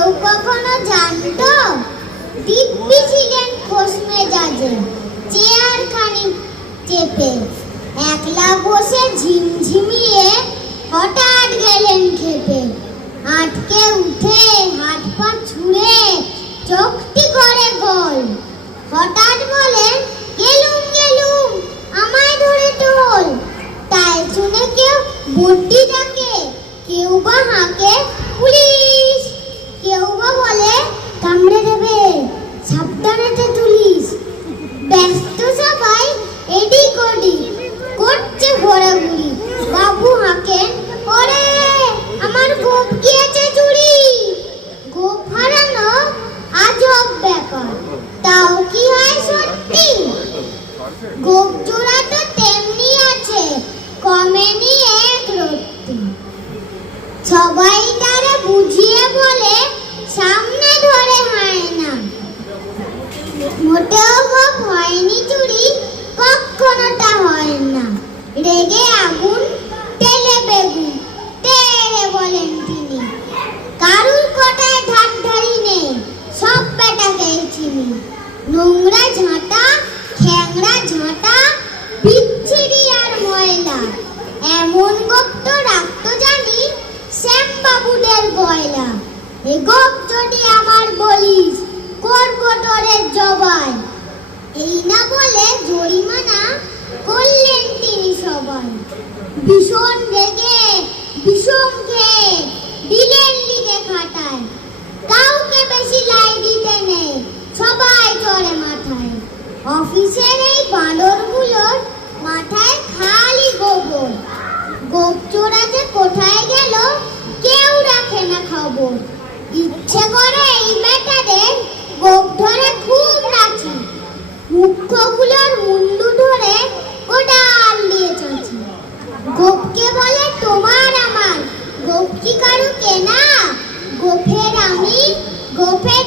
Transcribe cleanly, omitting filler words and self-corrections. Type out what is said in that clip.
কেউ কখনো জানতো? দিব্যি ছিলেন খোশ মেজাজে, চেয়ার খানি চেপে একলা বসে ঝিমঝিমিয়ে হঠাৎ গেলেন খেপে। আটকে উঠে হাত পা ছুঁড়ে চোখটি করে গোল, হঠাৎ বলেন গেলুম গেলুম আমায় ধরে টোল। তাই শুনে কেউ বড্ডি ডাকে, কেউ বা হাঁকে পুলিশ, কেউ বা বলে কামড়ে দেবে সাবধানেতে তুলিস। ব্যস্ত সবাই এদিক ওদিক করছে ঘোরাঘুরি, বাবু হাঁকেন ওরে আমার গোপ গিয়েছে চুরি। গোপ হারানো আজব ব্যাপার, তাও কি হয় সত্যি? গোপ জোড়া তো তেমনি আছে, কমেনি এক রত্তি। সবাই তারে বুঝিয়ে বলে সামনে ধরে হয় না, মোটেও গোপ হয়নি চুরি, কখনো তা হয় না। রেগে আগুন তেলে বেগুন তেরে বলেন তিনি, কারুর কোটায় ধার ধারি নেই, সব বেটাকেই চিনি। নোংরা ঝাঁটা খ্যাংরা ঝাঁটা বিচ্ছিরি আর ময়লা, এমন গোপ তো রাখতো জানি শ্যামবাবুদের গয়লা। এ গোপ যদি আমার বলিস করবো তোরের জবাই, এই না বলে জরিমানা করলেন তিনি সবাই। ভীষণ রেগে বিষম খেয়ে দিলেন লিগে খাটায়, কাউকে বেশি লাই দিতে নেই, সবাই চড়ে মাথায়। অফিসের এই বাঁদরগুলোর মাথায় খালি গোবর, গোপ চোরাতে কোথায় গেল কেউ রাখে না খবর। ইচ্ছে করে এই বেটাদের গোপ ধরে খুব রাখি, মুখ্যগুলোর মুন্ডু ধরে কোদাল দিয়ে চাঁচি। গোপকে বলে তোমার আমার, গোপ কি কারু কেনা? গোফের আমি গোফের